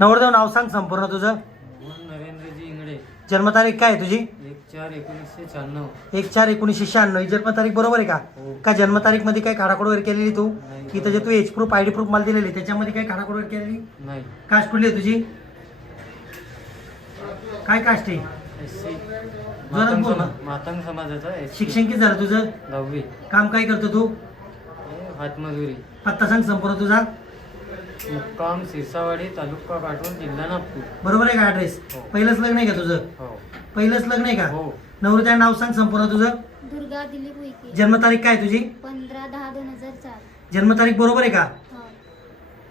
नवरदेव नाव सांग संपूर्ण तुझं. नरेंद्रजी इंगळे. जन्मतारीख काय आहे तुझी? 1/4/1996. 1/4/1996. ही जन्मतारीख बरोबर आहे का? हो. का जन्मतारीख मध्ये काय खाडाखोड वगैरे केलेली तू? नाही. इथं जे तू एज प्रूफ आयडी प्रूफ मला दिलेली त्याच्यामध्ये काय खाडाखोड वगैरे केलेली? नाही. कास्ट कुठली आहे तुझी? काय कास्ट आहे? SC. जोरात बोल ना. मातंग समाजाचा SC. शिक्षण किती झालं तुझं? 10वी. काम काय करतो तू? हातमजुरी. पत्ता सांग संपूर्ण तुझा. मुक्काम सिरसावाडी, तालुका काटोल, जिल्हा नागपूर. बरोबर आहे का ऍड्रेस? हो. पहिलंच लग्न आहे का तुझं? हो. पहिलंच लग्न आहे का? हो. नवरदेव नाव सांग संपूर्ण तुझं. दुर्गा दिलीप उईके. जन्मतारीख काय तुझी? 15/10/2004. जन्मतारीख बरोबर आहे का? हो.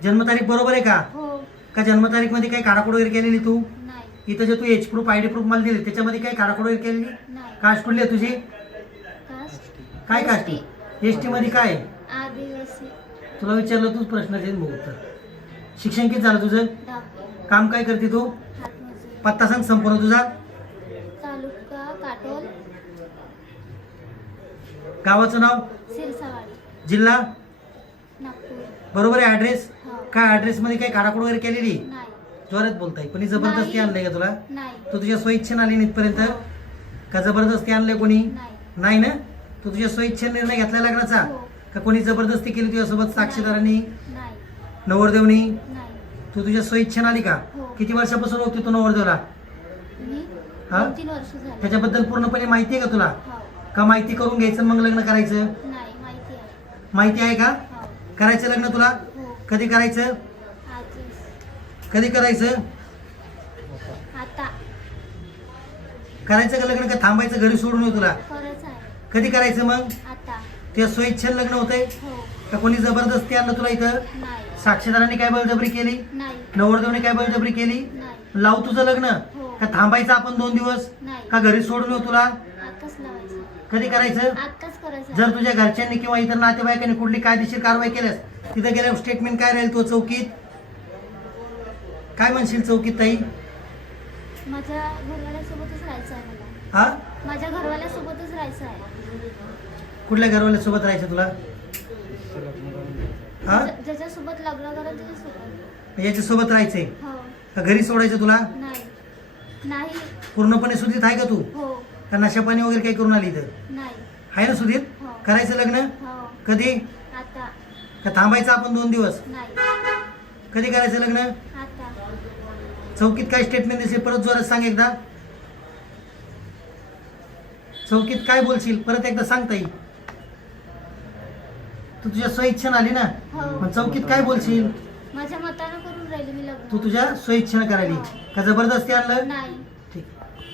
जन्मतारीख बरोबर आहे का? हो. का जन्मतारीख मध्ये काही खाडाखोड वगैरे केलेली तू? नाही. इथं जे तू एज प्रूफ आयडी प्रूफ मला दिले त्याच्यामध्ये काही खाडाखोड वगैरे केलेली? नाही. कास्ट कुठली आहे तुझी? कास्ट काय कास्ट? एसटी मध्ये काय आहे? आदिवासी. तुला विचारलं तूच प्रश्न देईन भाऊ उत्तर. शिक्षण किती झालं तुझं? 10वी. काम काय करते तू? हातमजुरी. पत्ता सांग संपूर्ण तुझा. तालुका काटोल, गावाचं नाव? सिरसावाडी, जिल्हा? नागपूर. बरोबर आहे ऍड्रेस? हो. काय ऍड्रेस मध्ये काही खाडाखोड वगैरे केलेली? नाही. जोरात बोलताय. कोणी जबरदस्ती नाही. आणलंय का तुला? नाही. तू तुझ्या स्वइच्छेने आली नाही इथपर्यंत? का जबरदस्ती आणलंय कोणी? नाही. नाही ना? तू तुझ्या स्वइच्छेने निर्णय घेतला लग्नाचा? हो. का कोणी जबरदस्ती केली तुझ्यासोबत? साक्षीदारांनी? नाही. नवरदेवनी? नाही. तू तुझ्या स्वइच्छेने आली का? हो. किती वर्षापासून होती तू नवरदेवला? मी हा? 2-3 वर्ष झाली. त्याच्याबद्दल पूर्णपणे माहिती आहे का तुला? हो. का माहिती करून घ्यायचं मग लग्न करायचं? नाही, माहिती आहे. माहिती आहे का? हो. करायचं लग्न तुला? हो. कधी करायचं? आजच. कधी करायचं? आता. करायचं का लग्न का थांबायचं घरी सोडून येऊ तुला? खरंच आहे. कधी करायचं मग? आता. तुझ्या स्वइच्छेने लग्न होतंय हो. का कोणी जबरदस्ती आणलं तुला इथं? नाही. साक्षीदारांनी काय बळजबरी केली? नाही. नवरदेवने काय बळजबरी केली? नाही. लावू तुझं लग्न? हो. का थांबायचं आपण 2 दिवस? नाही. का घरी सोडून येऊ तुला? आताच लावायचं. कधी करायचं? आताच करायचं. जर तुझ्या घरच्यांनी किंवा इतर नातेवाईकांनी कुठली कायदेशीर कारवाई केल्यास तिथे गेल्यावर स्टेटमेंट काय राहील तो चौकीत? काय म्हणशील चौकीत ताई? माझ्या घरवाल्यासोबतच राहायचं आहे मला. हा? माझ्या घरवाल्यासोबतच राहायचं आहे. कुठल्या घरवाल्यासोबत राहायचं तुला? हा? ज्याच्यासोबत लग्न करा त्याच्यासोबत. याच्यासोबत राहायचंय हो. का घरी सोडायचं तुला? नाही. नाही. पूर्णपणे सुधीत आहे का तू? हो. का नशा पाणी वगैरे काही करून आली इथं? नाही. आहे ना सुधीर? हो. करायचं लग्न? हो. कधी? आता. का थांबायचं आपण 2 दिवस? नाही. कधी करायचं लग्न? आता. चौकीत काय स्टेटमेंट दिसेल परत जोरात सांग एकदा. चौकीत काय बोलशील परत एकदा सांग ताई. तू तुझ्या स्वइच्छेने आली ना? हो. मग चौकीत काय बोलशील? माझ्या मतानं करून राहिली मी लग्न. तू तुझ्या स्वइच्छेने करायली का जबरदस्ती आणलं? नाही.